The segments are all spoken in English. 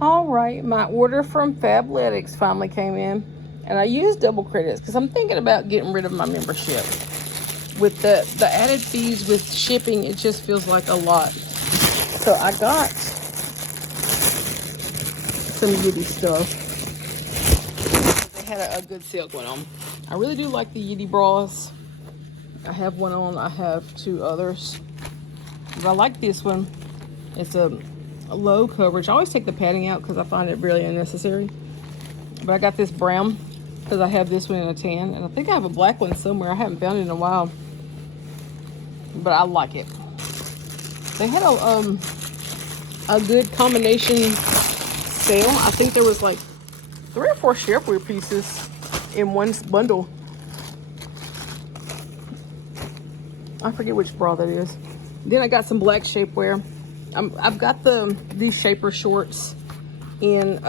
All right, my order from Fabletics finally came in, and I used double credits because I'm thinking about getting rid of my membership. With the added fees with shipping, it just feels like a lot. So I got some Yitty stuff. They had a good sale going on. I really do like the Yitty bras. I have one on. I have two others. But I like this one. It's a low coverage. I always take the padding out because I find it really unnecessary. But I got this brown because I have this one in a tan. And I think I have a black one somewhere. I haven't found it in a while. But I like it. They had a good combination sale. I think there was like 3 or 4 shapewear pieces in one bundle. I forget which bra that is. Then I got some black shapewear. I've got these shaper shorts in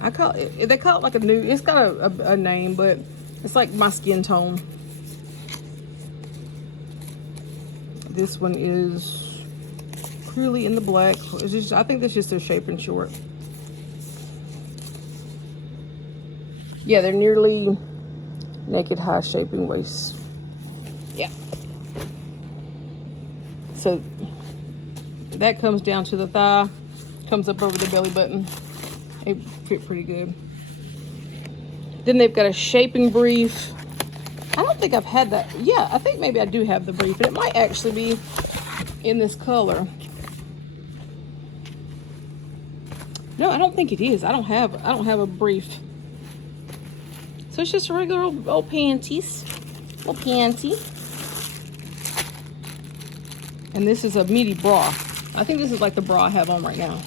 I call it, they call it like a new, it's got a name, but it's like my skin tone. This one is clearly in the black. It's just, I think that's just their shaping short. Yeah, they're nearly naked high shaping waist. Yeah. So that comes down to the thigh, comes up over the belly button. They fit pretty good. Then they've got a shaping brief. I don't think I've had that. Yeah, I think maybe I do have the brief, and it might actually be in this color. No, I don't think it is. I don't have a brief. So it's just a regular old panties. Little panty. And this is a meaty bra. I think this is like the bra I have on right now.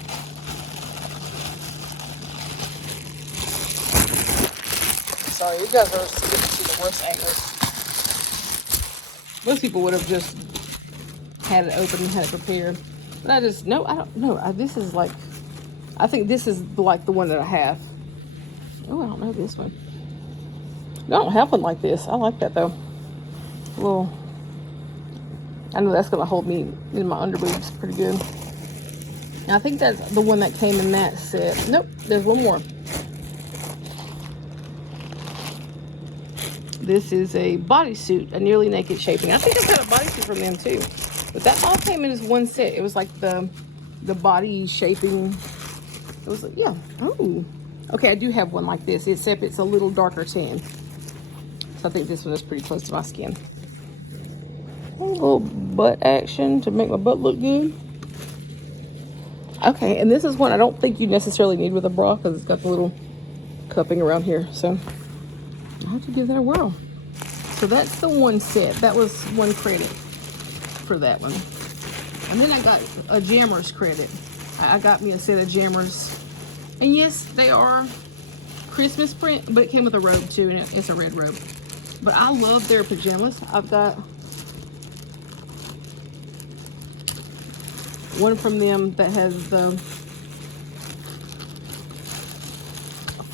Sorry, you guys are getting to see the worst angles. Most people would have just had it open and had it prepared. But I just, no, I don't know. This is like, I think this is like the one that I have. Oh, I don't know this one. I don't have one like this. I like that though. A little, I know that's going to hold me in my underboobs pretty good. And I think that's the one that came in that set. Nope, there's one more. This is a bodysuit, a nearly naked shaping. I think I've got a bodysuit from them too. But that all came in as one set. It was like the body shaping. It was, yeah. Oh, okay, I do have one like this, except it's a little darker tan. So I think this one is pretty close to my skin. A little butt action to make my butt look good. Okay, and this is one I don't think you necessarily need with a bra because it's got the little cupping around here. So I'll have to give that a whirl. So that's the one set. That was 1 credit for that one. And then I got a Jammers credit. I got me a set of Jammers. And yes, they are Christmas print, but it came with a robe too, and it's a red robe. But I love their pajamas. I've got one from them that has the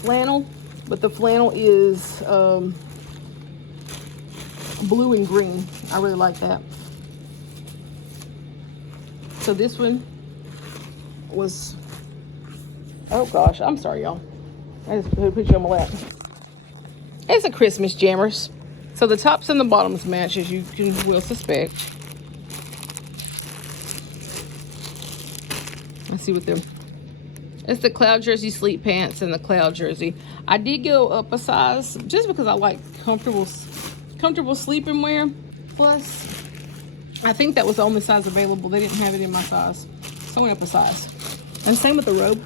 flannel, but the flannel is blue and green. I really like that. So this one was, oh gosh, I'm sorry y'all. I just put you on my lap. It's a Christmas Jammers. So the tops and the bottoms match, as you will suspect. Let's see what them. It's the cloud jersey sleep pants and the cloud jersey. I did go up a size just because I like comfortable sleeping wear. Plus, I think that was the only size available. They didn't have it in my size, so I went up a size. And same with the robe,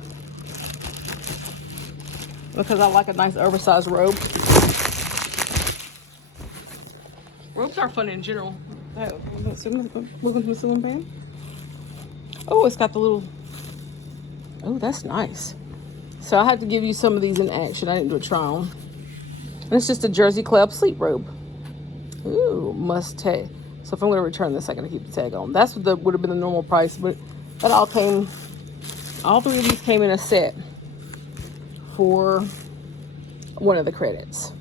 because I like a nice oversized robe. Robes are fun in general. Welcome to the ceiling fan. Oh, it's got the little. Oh, that's nice. So I had to give you some of these in action. I didn't do a try on. And it's just a Jersey Club sleep robe. Ooh, must tag. So if I'm going to return this, I got to keep the tag on. That's what would have been the normal price, but that all 3 of these came in a set for one of the credits.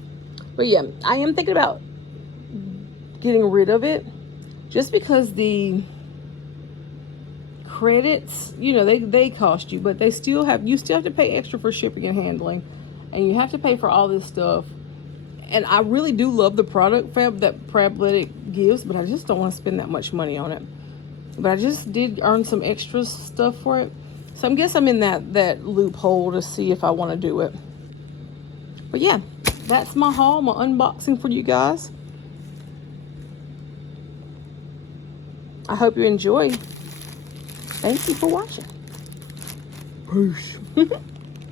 But yeah, I am thinking about getting rid of it just because the credits, you know, they cost you, but you still have to pay extra for shipping and handling, and you have to pay for all this stuff. And I really do love the product that Fabletics gives, but I just don't want to spend that much money on it. But I just did earn some extra stuff for it, so I guess I'm in that loophole to see if I want to do it. But yeah, that's my haul, my unboxing for you guys. I hope you enjoy. Thank you for watching. Peace.